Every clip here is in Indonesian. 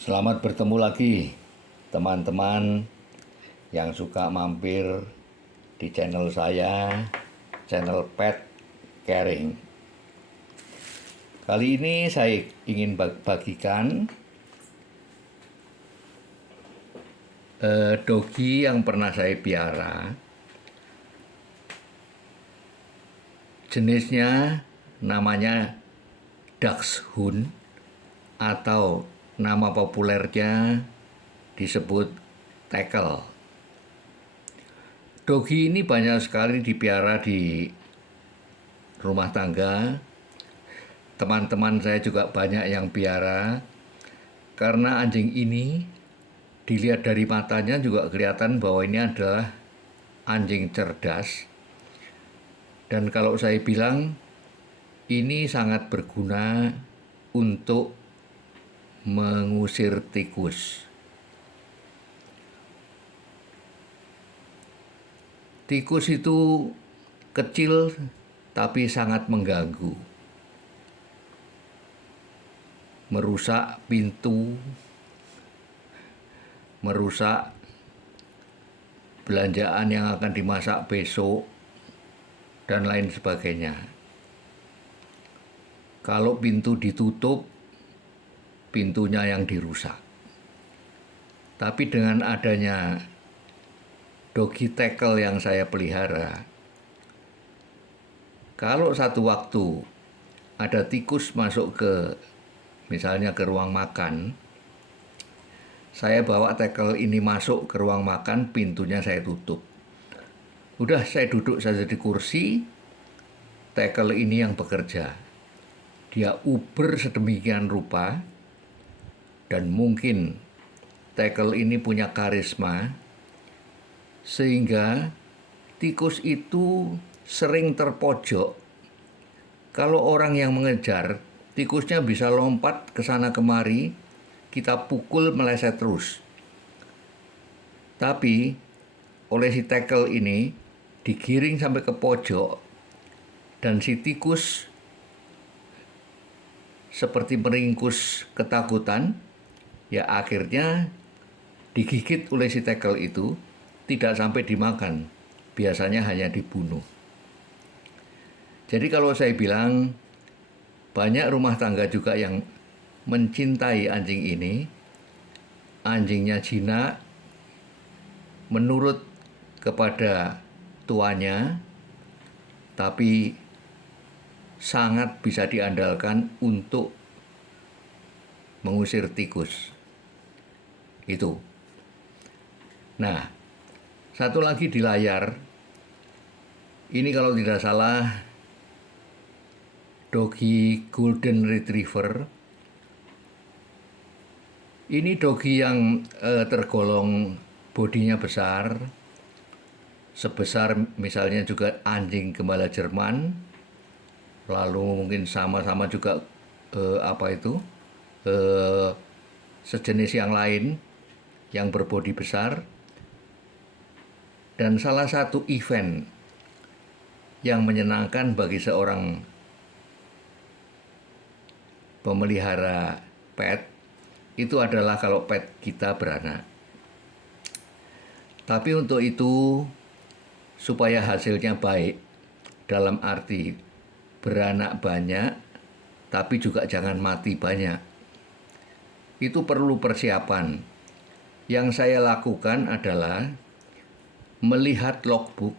Selamat bertemu lagi teman-teman yang suka mampir di channel saya, channel Pet Caring. Kali ini saya ingin bagikan dogi yang pernah saya piara. Jenisnya namanya Dachshund atau nama populernya disebut Tackle. Dogi ini banyak sekali dipiara di rumah tangga. Teman-teman saya juga banyak yang piara. Karena anjing ini dilihat dari matanya juga kelihatan bahwa ini adalah anjing cerdas. Dan kalau saya bilang ini sangat berguna untuk mengusir tikus. Tikus itu kecil tapi sangat mengganggu. Merusak pintu, merusak belanjaan yang akan dimasak besok, dan lain sebagainya. Kalau pintu ditutup, pintunya yang dirusak. Tapi dengan adanya Dogi Tackle yang saya pelihara, kalau satu waktu ada tikus masuk misalnya ke ruang makan, saya bawa Tackle ini masuk ke ruang makan, pintunya saya tutup. Udah, saya duduk saja di kursi, Tackle ini yang bekerja. Dia uber sedemikian rupa, dan mungkin Tackle ini punya karisma, sehingga tikus itu sering terpojok. Kalau orang yang mengejar, tikusnya bisa lompat ke sana kemari, kita pukul meleset terus. Tapi oleh si Tackle ini digiring sampai ke pojok, dan si tikus seperti meringkus ketakutan, ya akhirnya digigit oleh si Tackle itu, tidak sampai dimakan, biasanya hanya dibunuh. Jadi kalau saya bilang banyak rumah tangga juga yang mencintai anjing ini, anjingnya jinak, menurut kepada tuannya, tapi sangat bisa diandalkan untuk mengusir tikus. Itu. Nah, satu lagi di layar, ini kalau tidak salah Dogi Golden Retriever. Ini dogi yang tergolong bodinya besar, sebesar misalnya juga anjing gembala Jerman, lalu mungkin sama-sama juga sejenis yang lain yang berbodi besar. Dan salah satu event yang menyenangkan bagi seorang pemelihara pet itu adalah kalau pet kita beranak. Tapi untuk itu, supaya hasilnya baik, dalam arti beranak banyak, tapi juga jangan mati banyak, itu perlu persiapan. Yang saya lakukan adalah melihat logbook.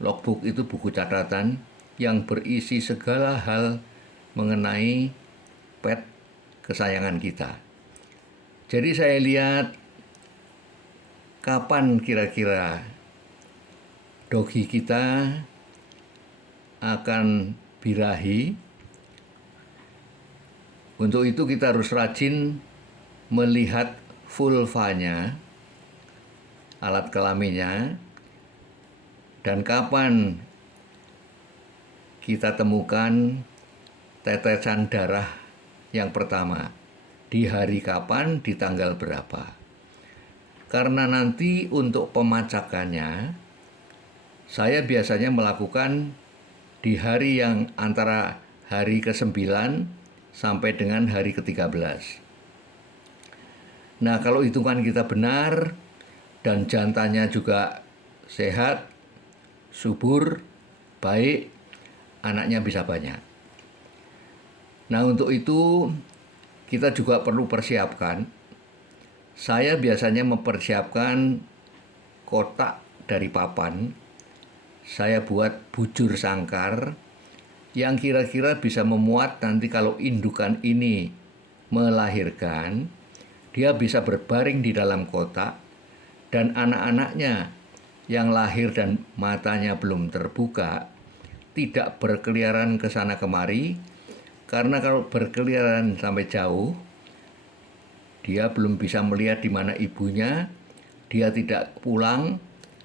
Logbook itu buku catatan yang berisi segala hal mengenai pet kesayangan kita. Jadi saya lihat kapan kira-kira dogi kita akan birahi. Untuk itu kita harus rajin melihat vulvanya, alat kelaminnya, dan kapan kita temukan tetesan darah yang pertama, di hari kapan, di tanggal berapa. Karena nanti untuk pemacakannya, saya biasanya melakukan di hari yang antara hari ke-9 sampai dengan hari ke-13. Nah, kalau hitungan kita benar dan jantannya juga sehat, subur, baik, anaknya bisa banyak. Nah, untuk itu kita juga perlu persiapkan. Saya biasanya mempersiapkan kotak dari papan. Saya buat bujur sangkar yang kira-kira bisa memuat nanti kalau indukan ini melahirkan, dia bisa berbaring di dalam kotak dan anak-anaknya yang lahir dan matanya belum terbuka tidak berkeliaran ke sana kemari, karena kalau berkeliaran sampai jauh dia belum bisa melihat di mana ibunya, dia tidak pulang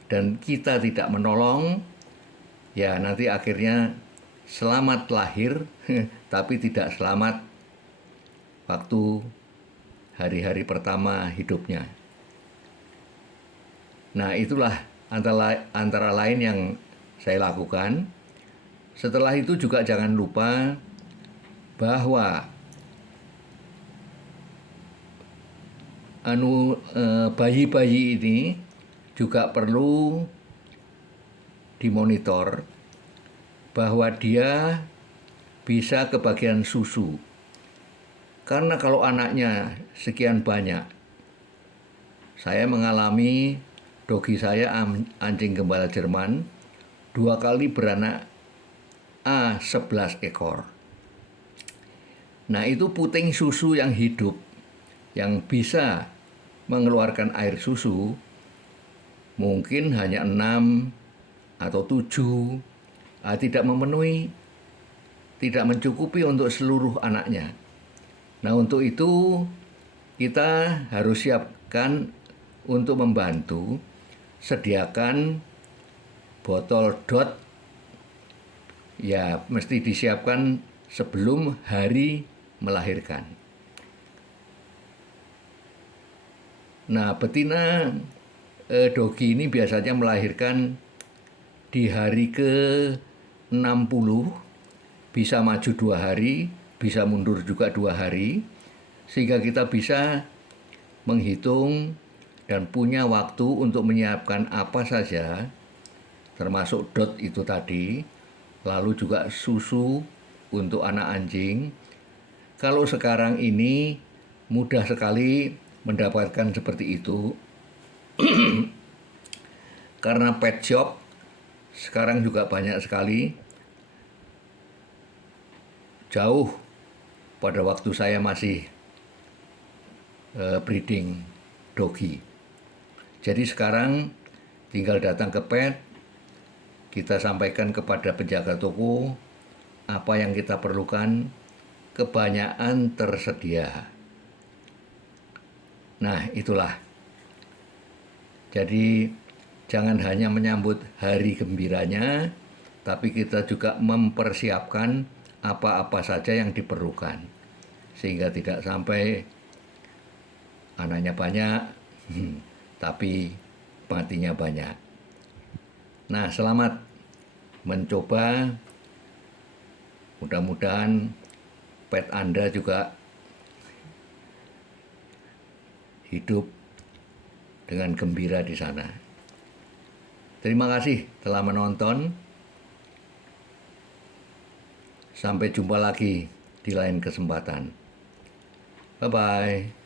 dan kita tidak menolong, ya nanti akhirnya selamat lahir tapi tidak selamat waktu hari-hari pertama hidupnya. Nah, itulah antara lain yang saya lakukan. Setelah itu juga jangan lupa bahwa bayi-bayi ini juga perlu dimonitor bahwa dia bisa kebagian susu. Karena kalau anaknya sekian banyak, saya mengalami dogi saya anjing gembala Jerman 2 kali beranak 11 ekor. Nah, itu puting susu yang hidup yang bisa mengeluarkan air susu mungkin hanya 6 atau 7, tidak memenuhi, tidak mencukupi untuk seluruh anaknya. Nah, untuk itu kita harus siapkan untuk membantu, sediakan botol DOT, ya mesti disiapkan sebelum hari melahirkan. Nah, betina dogi ini biasanya melahirkan di hari ke-60, bisa maju 2 hari, bisa mundur juga 2 hari, sehingga kita bisa menghitung dan punya waktu untuk menyiapkan apa saja, termasuk DOT itu tadi, lalu juga susu untuk anak anjing. Kalau sekarang ini mudah sekali mendapatkan seperti itu, karena pet shop sekarang juga banyak sekali. Jauh pada waktu saya masih breeding dogi. Jadi sekarang tinggal datang ke pet, kita sampaikan kepada penjaga toko apa yang kita perlukan, kebanyakan tersedia. Nah, itulah. Jadi jangan hanya menyambut hari gembiranya, tapi kita juga mempersiapkan apa-apa saja yang diperlukan, sehingga tidak sampai anaknya banyak tapi matinya banyak. Nah, selamat mencoba. Mudah-mudahan pet Anda juga hidup dengan gembira di sana. Terima kasih telah menonton. Sampai jumpa lagi di lain kesempatan. Bye-bye.